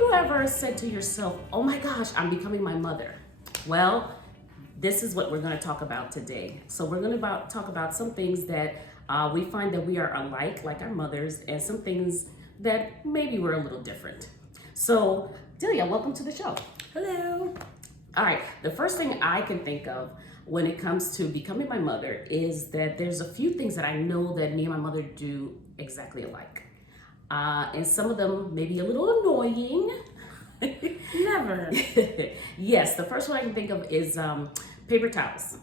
you ever said to yourself, oh my gosh, I'm becoming my mother? Well, this is what we're going to talk about today. So we're going to talk about some things that we find that we are alike, like our mothers, and some things that maybe we're a little different. So, Delia, welcome to the show. Hello. All right, the first thing I can think of when it comes to becoming my mother is that there's a few things that I know that me and my mother do exactly alike. And some of them may be a little annoying. Never. Yes, the first one I can think of is paper towels.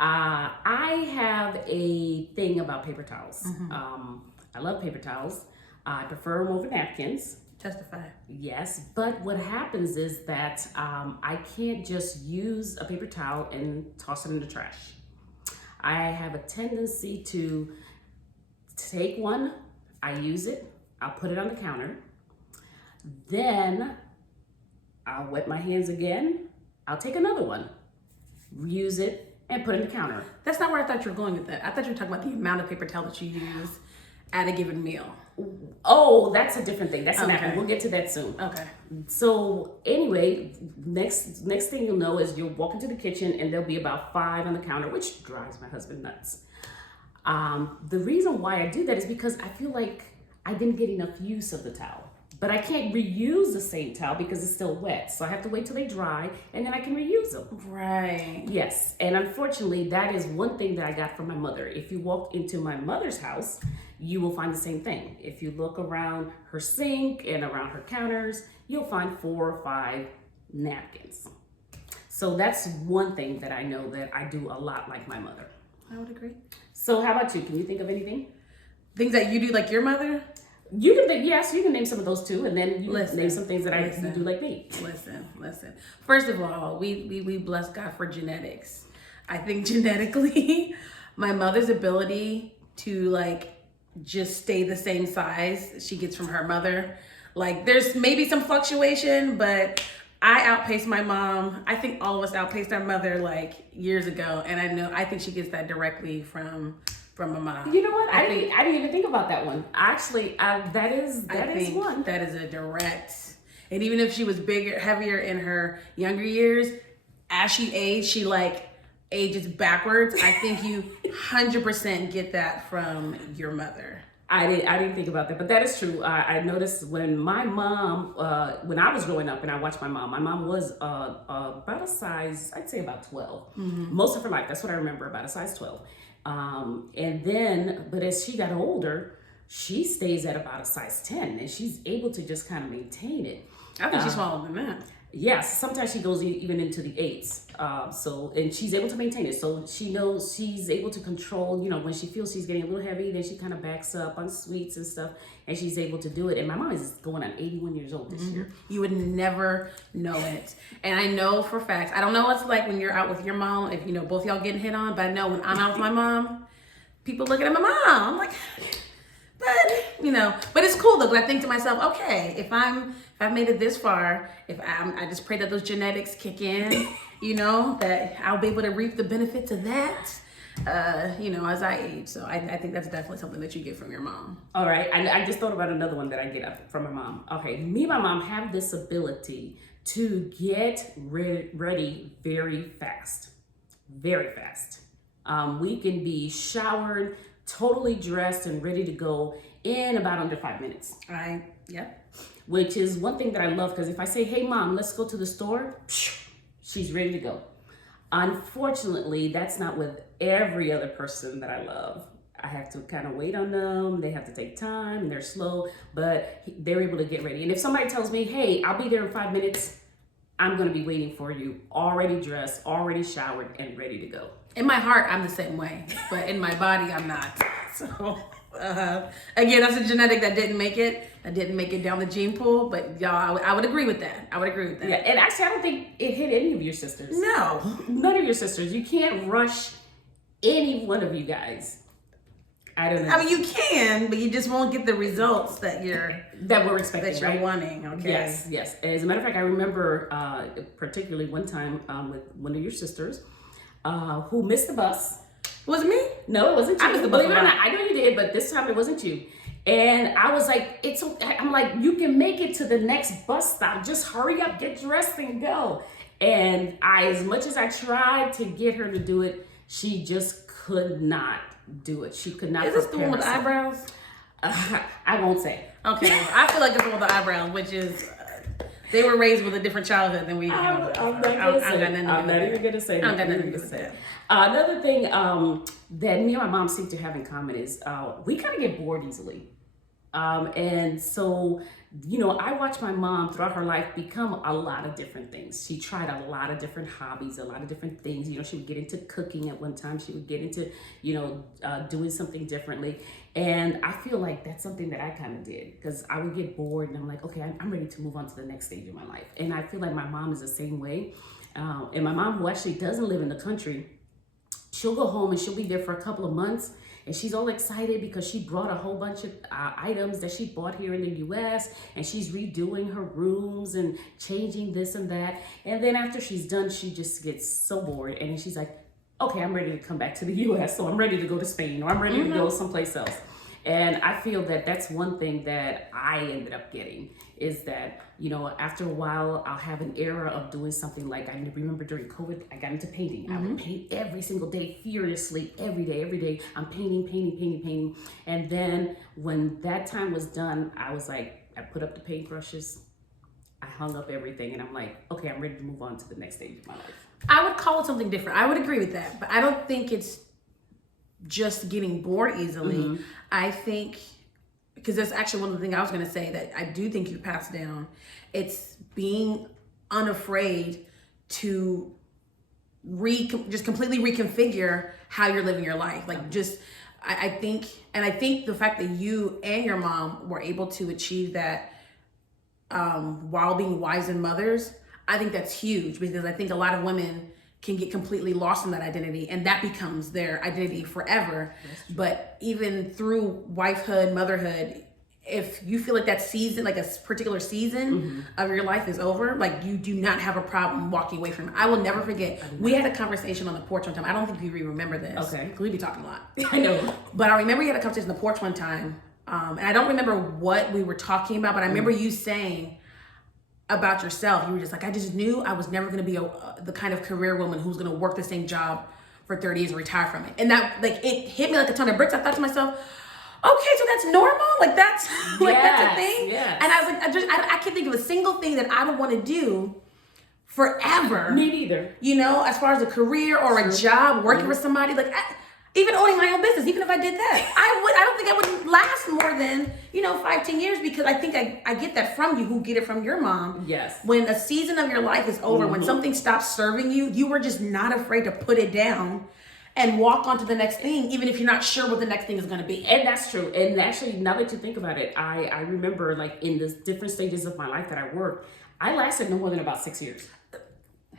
I have a thing about paper towels. I love paper towels. I prefer them over napkins. Testify. Yes, but what happens is that I can't just use a paper towel and toss it in the trash. I have a tendency to take one, I use it, I'll put it on the counter, then I'll wet my hands again, I'll take another one, use it, and put it on the counter. That's not where I thought you were going with that. I thought you were talking about the amount of paper towel that you use at a given meal. Oh, that's a different thing. That's an Okay. napkin. We'll get to that soon. Okay. So anyway, next thing you'll know is you'll walk into the kitchen and there'll be about 5 on the counter, which drives my husband nuts. The reason why I do that is because I feel like I didn't get enough use of the towel. But I can't reuse the same towel because it's still wet. So I have to wait till they dry and then I can reuse them. Right. Yes, and unfortunately, that is one thing that I got from my mother. If you walk into my mother's house, you will find the same thing. If you look around her sink and around her counters, you'll find 4 or 5 napkins. So that's one thing that I know that I do a lot like my mother. I would agree. So how about you? Can you think of anything? Things that you do like your mother? You can think, yes, you can name some of those too, and then you Listen, name some things that I listen. do like me. Listen. First of all, we bless God for genetics. I think genetically, my mother's ability to like just stay the same size she gets from her mother. Like there's maybe some fluctuation, but I outpaced my mom. I think all of us outpaced our mother like years ago, and I think she gets that directly from my mom. You know what? I didn't even think about that one. Actually, that is one. That is a direct. And even if she was bigger, heavier in her younger years, as she aged, she like ages backwards. I think you 100% get that from your mother. I didn't think about that, but that is true. I noticed when my mom, when I was growing up and I watched my mom was about a size, I'd say about 12. Most of her life, that's what I remember, about a size 12. And then, but as she got older, she stays at about a size 10 and she's able to just kind of maintain it. I think she's smaller than that. Yes, sometimes she goes even into the 8s. And she's able to maintain it. So she knows she's able to control, when she feels she's getting a little heavy, then she kind of backs up on sweets and stuff, and she's able to do it. And my mom is going on 81 years old this year. You would never know it. And I know for facts, I don't know what it's like when you're out with your mom, if both y'all getting hit on, but I know when I'm out with my mom, people looking at my mom. I'm like, but it's cool though, because I think to myself, okay, if I've made it this far, if I just pray that those genetics kick in, that I'll be able to reap the benefits of that, as I age. So I think that's definitely something that you get from your mom. All right, I just thought about another one that I get from my mom. Okay, me and my mom have this ability to get ready very fast, very fast. We can be showered, totally dressed and ready to go in about under 5 minutes. Yep. Which is one thing that I love, because if I say, hey mom, let's go to the store, she's ready to go. Unfortunately, that's not with every other person that I love. I have to kind of wait on them. They have to take time and they're slow, but they're able to get ready. And if somebody tells me, hey, I'll be there in 5 minutes, I'm going to be waiting for you, already dressed, already showered, and ready to go. In my heart, I'm the same way, but in my body, I'm not. So, again, that's a genetic that didn't make it. I didn't make it down the gene pool, but y'all, I would agree with that. Yeah, and actually, I don't think it hit any of your sisters. No. None of your sisters. You can't rush any one of you guys. I don't know. I mean, you can, but you just won't get the results that we're expecting, that you're right? wanting. Okay. Yes. As a matter of fact, I remember particularly one time with one of your sisters who missed the bus. Was it me? No, it wasn't you. I missed the bus. Believe it or not, I know you did, but this time it wasn't you. And I was like, it's okay. I'm like, you can make it to the next bus stop. Just hurry up, get dressed and go. And as much as I tried to get her to do it, she just could not do it. She could not. Is this the one with the eyebrows? I won't say. Okay, I feel like it's the one with the eyebrows, which is they were raised with a different childhood than we do. I'm not even gonna say that. I got nothing to say. Another thing that me and my mom seem to have in common is we kind of get bored easily. And so, you know, I watched my mom throughout her life become a lot of different things. She tried a lot of different hobbies, a lot of different things. You know, she would get into cooking at one time. She would get into, you know, doing something differently. And I feel like that's something that I kind of did, because I would get bored and I'm like, okay, I'm ready to move on to the next stage of my life. And I feel like my mom is the same way. And my mom, who actually doesn't live in the country, she'll go home and she'll be there for a couple of months. And she's all excited because she brought a whole bunch of items that she bought here in the US, and she's redoing her rooms and changing this and that. And then after she's done, she just gets so bored. And then she's like, okay, I'm ready to come back to the US. So I'm ready to go to Spain, or I'm ready to go someplace else. And I feel that that's one thing that I ended up getting, is that, you know, after a while, I'll have an era of doing something. Like, I remember during COVID, I got into painting. I would paint every single day, furiously, every day. I'm painting. And then when that time was done, I was like, I put up the paintbrushes, I hung up everything, and I'm like, okay, I'm ready to move on to the next stage of my life. I would call it something different. I would agree with that, but I don't think it's just getting bored easily. I think, because that's actually one of the things I was going to say that I do think you pass down. It's being unafraid to just completely reconfigure how you're living your life. Like, just, I think the fact that you and your mom were able to achieve that while being wives and mothers, I think that's huge, because I think a lot of women can get completely lost in that identity, and that becomes their identity forever. But even through wifehood, motherhood, if you feel like that season, like a particular season of your life is over, like, you do not have a problem walking away from it. I will never forget, we had a conversation on the porch one time. I don't think you remember this. Okay. Because we be talking a lot. I know. But I remember you had a conversation on the porch one time, and I don't remember what we were talking about, but I remember you saying about yourself, you were just like, I just knew I was never going to be the kind of career woman who's going to work the same job for 30 years and retire from it. And that, like, it hit me like a ton of bricks. I thought to myself, okay, so that's normal? Like, that's like, that's a thing? Yes. And I was like, I can't think of a single thing that I would want to do forever. Me neither. You know, as far as a career or a job, working for somebody, like, even owning my own business, even if I did that, I don't think I would last more than, 5-10 years, because I think I get that from you, who get it from your mom. Yes. When a season of your life is over, when something stops serving you, you were just not afraid to put it down and walk on to the next thing, even if you're not sure what the next thing is going to be. And that's true. And actually, now that you think about it, I remember, like, in the different stages of my life that I worked, I lasted no more than about 6 years.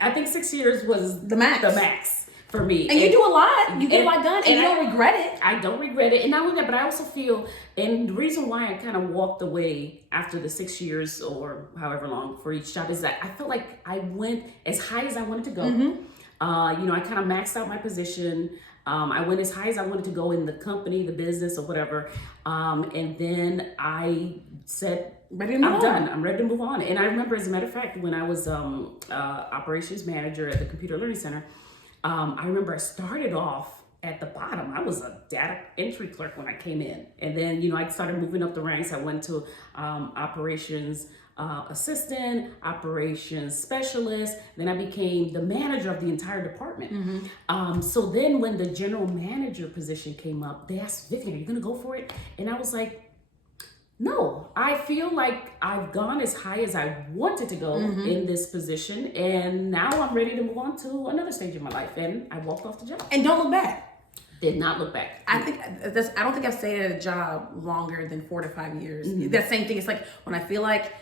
I think 6 years was the max. For me. And you do a lot. You get a lot done, and you don't regret it. I don't regret it. And not only that, but I also feel, and the reason why I kind of walked away after the 6 years or however long for each job is that I felt like I went as high as I wanted to go. I kind of maxed out my position. I went as high as I wanted to go in the company, the business, or whatever. And then I said, I'm done. I'm ready to move on. And I remember, as a matter of fact, when I was operations manager at the Computer Learning Center, I remember I started off at the bottom. I was a data entry clerk when I came in. And then, I started moving up the ranks. I went to operations assistant, operations specialist. Then I became the manager of the entire department. So then when the general manager position came up, they asked, Vivian, are you going to go for it? And I was like, no, I feel like I've gone as high as I wanted to go in this position, and now I'm ready to move on to another stage of my life, and I walked off the job. And don't look back. Did not look back. I don't think I've stayed at a job longer than 4 to 5 years. That same thing. It's like when I feel like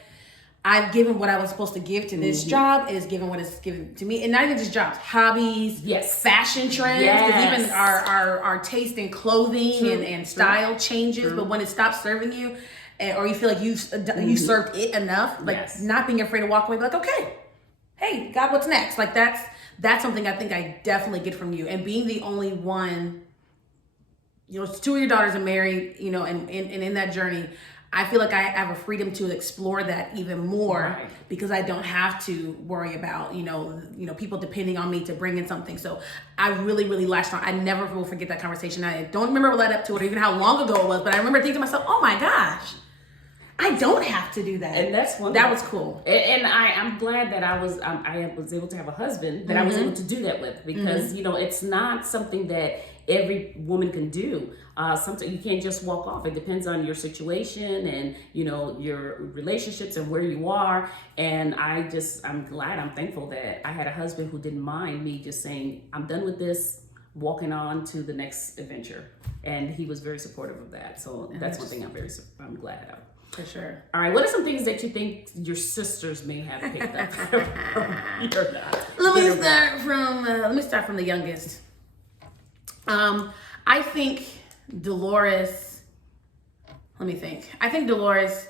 I've given what I was supposed to give to this job, it is given what is given to me, and not even just jobs, hobbies, fashion trends, because even our taste in clothing and style changes. But when it stops serving you, or you feel like you served it enough, like not being afraid to walk away, like, okay, hey, God, what's next? Like, that's something I think I definitely get from you. And being the only one two of your daughters are married, and in that journey, I feel like I have a freedom to explore that even more, Right. because I don't have to worry about, people depending on me to bring in something. So I really, really latched on. I never will forget that conversation. I don't remember what led up to it or even how long ago it was, but I remember thinking to myself, oh my gosh, I don't have to do that. And that's one that was cool. And I'm glad that I was able to have a husband that I was able to do that with, because it's not something that every woman can do. Something you can't just walk off. It depends on your situation and your relationships and where you are. And I'm thankful that I had a husband who didn't mind me just saying, I'm done with this, walking on to the next adventure. And he was very supportive of that. So that's one thing I'm glad of. For sure. All right, what are some things that you think your sisters may have picked up from your dad? Let me start from the youngest. I think Dolores. Let me think. I think Dolores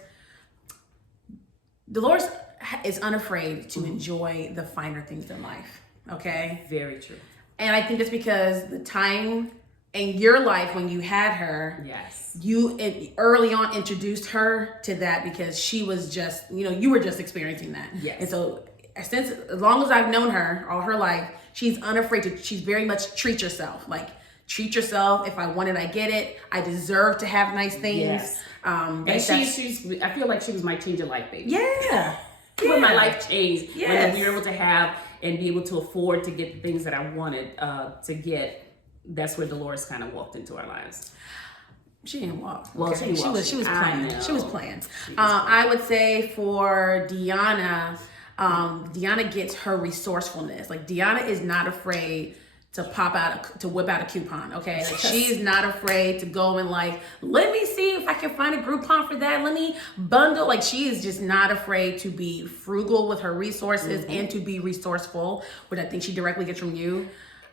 is unafraid to enjoy the finer things in life. Okay. Very true. And I think it's because the time in your life when you had her, yes, you early on introduced her to that, because she was just, you were just experiencing that. Yes. And so as long as I've known her all her life, she's unafraid she's very much treat yourself. Like, treat yourself. If I want it, I get it. I deserve to have nice things. Yes. And I feel like she was my change of life baby. Yeah. When my life changed, Yes. when we were able to have and be able to afford to get the things that I wanted to get, that's where Dolores kind of walked into our lives. She didn't walk. Well, okay. She was playing. She was playing. I would say for Deanna, Deanna gets her resourcefulness. Like, Deanna is not afraid to whip out a coupon. Okay, like, she's not afraid to go and like, let me see if I can find a Groupon for that. Let me bundle. Like, she is just not afraid to be frugal with her resources and to be resourceful, which I think she directly gets from you.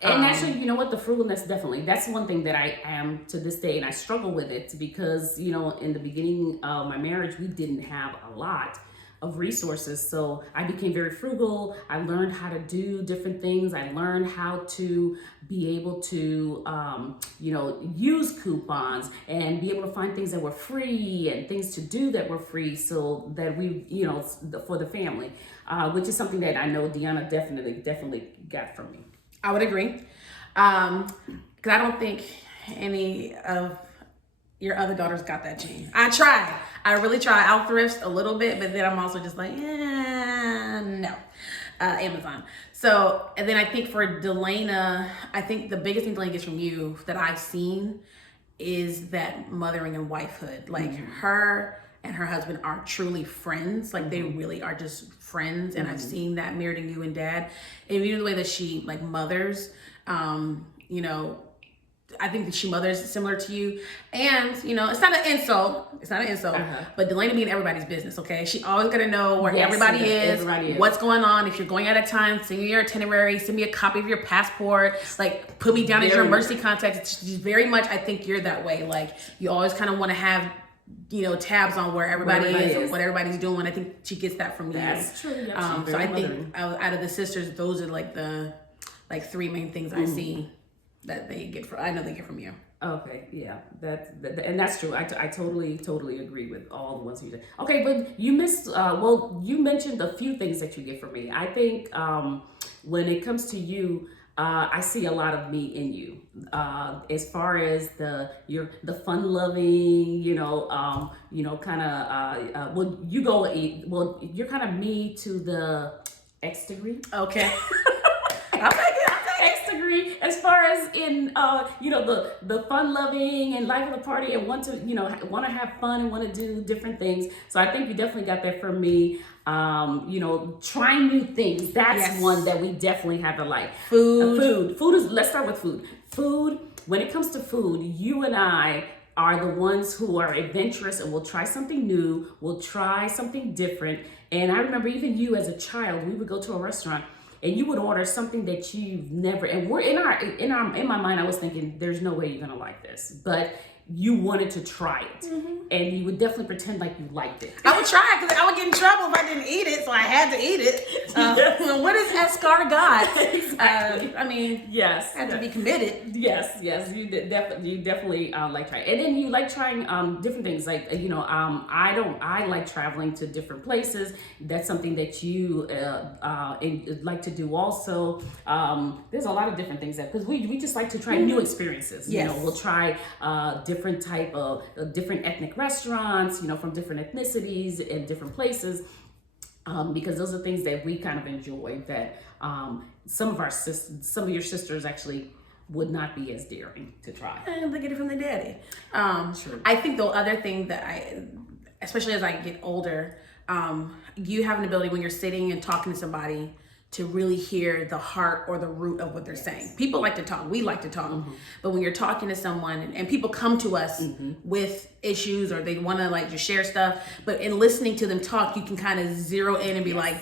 And actually, you know what? The frugalness, definitely. That's one thing that I am to this day, and I struggle with it because, in the beginning of my marriage, we didn't have a lot of resources. So I became very frugal. I learned how to do different things. I learned how to be able to, use coupons and be able to find things that were free and things to do that were free, so that we, for the family, which is something that I know Deanna definitely got from me. I would agree. Because I don't think any of your other daughters got that gene. I try. I really try. I'll thrift a little bit, but then I'm also just like, no. Amazon. So, and then I think for Delana, I think the biggest thing Delana gets from you that I've seen is that mothering and wifehood. Like, her and her husband are truly friends. Like, they really are just friends. And I've seen that mirrored in you and Dad. And even the way that she like mothers, I think that she mothers similar to you. And, it's not an insult. But Delana be in everybody's business, okay? She always got to know where everybody is, what's going on. If you're going out of town, send me your itinerary, send me a copy of your passport, like, put me down as your emergency contact. It's just very much, I think you're that way. Like, you always kind of want to have, tabs on where everybody is and what everybody's doing. I think she gets that from you. That's true. So I think out of the sisters, those are like the three main things I see that they get from. I know they get from you. Okay, yeah, and that's true. I totally agree with all the ones you did. Okay, but you missed. You mentioned a few things that you get from me. I think when it comes to you, I see a lot of me in you. As far as the fun-loving, kind of. You're kind of me to the X degree. Okay. I'll take it. Degree, as far as in the fun loving and life of the party and want to have fun and want to do different things. So I think you definitely got that from me. Trying new things. That's one that we definitely have alike. Food is. Let's start with food. When it comes to food, you and I are the ones who are adventurous and will try something new, will try something different. And I remember even you as a child, we would go to a restaurant and you would order something that you've never, and we're in my mind, I was thinking, there's no way you're gonna like this. But you wanted to try it, and you would definitely pretend like you liked it. I would try because I would get in trouble if I didn't eat it, so I had to eat it. What is escargot? Exactly. I mean, Yes, I had to be committed. Yes, you definitely like trying, and then you like trying different things. Like I like traveling to different places. That's something that you like to do also. There's a lot of different things because we just like to try new experiences. Yes. We'll try different type of different ethnic restaurants. From different ethnicities and different places. Because those are things that we kind of enjoy that some of your sisters actually would not be as daring to try. And they get it from the daddy. True. I think the other thing that especially as I get older, you have an ability when you're sitting and talking to somebody to really hear the heart or the root of what they're saying. People like to talk, we like to talk, but when you're talking to someone and people come to us with issues or they wanna like just share stuff, but in listening to them talk, you can kind of zero in and be like,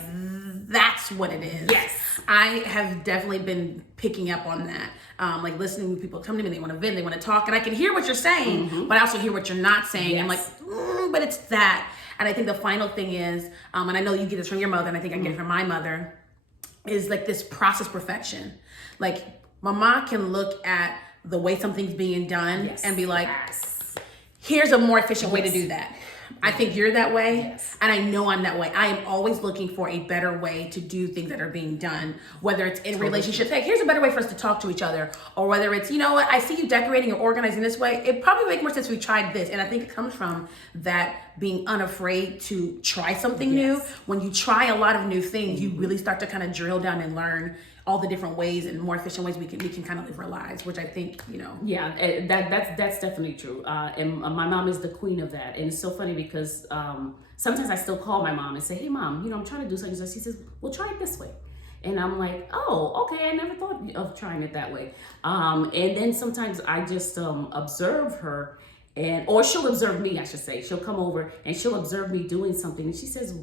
that's what it is. Yes. I have definitely been picking up on that. Like listening to people come to me, they want to vent, they want to talk, and I can hear what you're saying, but I also hear what you're not saying. Yes. I'm like, but it's that. And I think the final thing is, and I know you get this from your mother, and I think I get it from my mother, is like this process perfection. Like mama can look at the way something's being done and be like, here's a more efficient way to do that. I think you're that way, and I know I'm that way. I am always looking for a better way to do things that are being done, whether it's in relationships. Hey, here's a better way for us to talk to each other, or whether it's, you know what, I see you decorating or organizing this way. It probably make more sense if we tried this, and I think it comes from that being unafraid to try something new. When you try a lot of new things, you really start to kind of drill down and learn all the different ways and more efficient ways we can kind of live our lives, which I think, Yeah, that's definitely true. And my mom is the queen of that. And it's so funny because sometimes I still call my mom and say, hey mom, I'm trying to do something. So she says, well, try it this way. And I'm like, oh, okay, I never thought of trying it that way. And then sometimes I just observe her, or she'll observe me, I should say. She'll come over and she'll observe me doing something. And she says,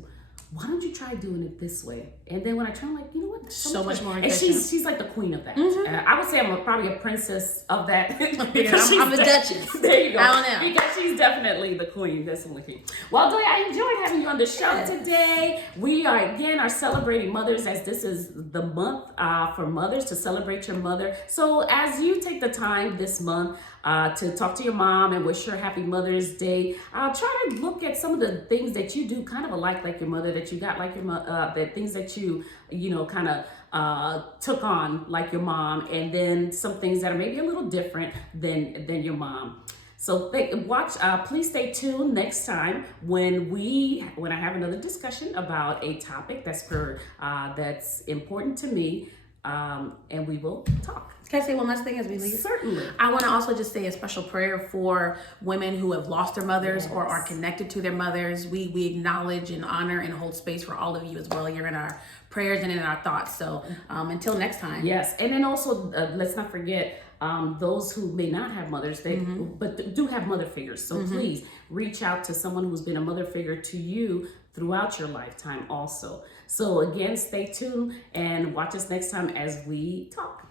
why don't you try doing it this way? And then when I try, I'm like, you know what? So much more. And she's like the queen of that. I would say I'm probably a princess of that. Because I'm the Duchess. There you go. I don't know. Because she's definitely the queen. Definitely queen. Well, Doy, I enjoyed having you on the show today. We are celebrating mothers, as this is the month for mothers, to celebrate your mother. So as you take the time this month to talk to your mom and wish her happy Mother's Day, try to look at some of the things that you do kind of alike like your mother, that you got like your mother, the things that you kind of took on like your mom, and then some things that are maybe a little different than your mom. So please stay tuned next time when I have another discussion about a topic that's important to me, and we will talk. Can I say one last thing as we leave? Certainly. I want to also just say a special prayer for women who have lost their mothers or are connected to their mothers. We acknowledge and honor and hold space for all of you as well. You're in our prayers and in our thoughts. So until next time. Yes. And then also, let's not forget those who may not have mothers, but do have mother figures. So please reach out to someone who's been a mother figure to you throughout your lifetime also. So again, stay tuned and watch us next time as we talk.